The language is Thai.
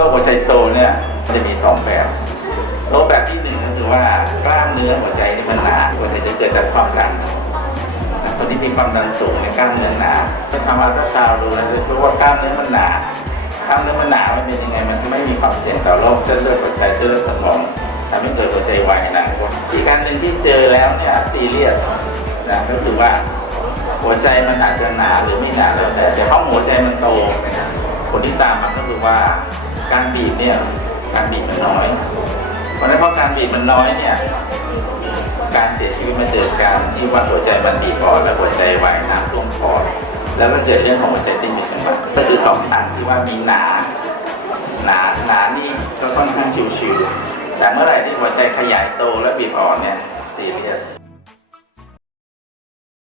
รคหัวใจโตเนี่ยจะมีสองแบบโรคแบบที่หนึ่งก็คือว่ากล้ามเนื้อหัวใจนี่มันหนาหัวใจจะเกิดจากความดันคนที่มีความดันสูงในกล้ามเนื้อหนาถ้าทำอัลตราซาวด์ดูแล้วจะรู้ว่ากล้ามเนื้อมันหนากล้ามเนื้อมันหนามันเป็นยังไงมันไม่มีความเสี่ยงต่อโรคเส้นเลือดหัวใจเส้นเลือดสมองทำให้เกิดหัวใจวายในอนาคตอีกการหนึ่งที่เจอแล้วเนี่ยซีเรียสนะก็คือว่าหัวใจมันอาจจะหนาหรือไม่หนาแล้วแต่แต่เพราะหัวใจมันโตผลที่ตามมาก็คือว่า การบีบเนี่ย การบีบมันน้อย เพราะฉะนั้นเพราะการบีบมันน้อยเนี่ย การเสียชีวิตมาเจอการที่ว่าหัวใจมันบีบปอดและหัวใจวายน้ำท่วมปอดแล้วก็เกิดเรื่องของหัวใจเต้นผิดจังหวะก็คือสองทางที่ว่ามีหนา หนาหนานี่ก็ค่อนข้างชิวๆแต่เมื่อไหร่ที่หัวใจขยายโตและบีบอ่อนเนี่ยซีเรียส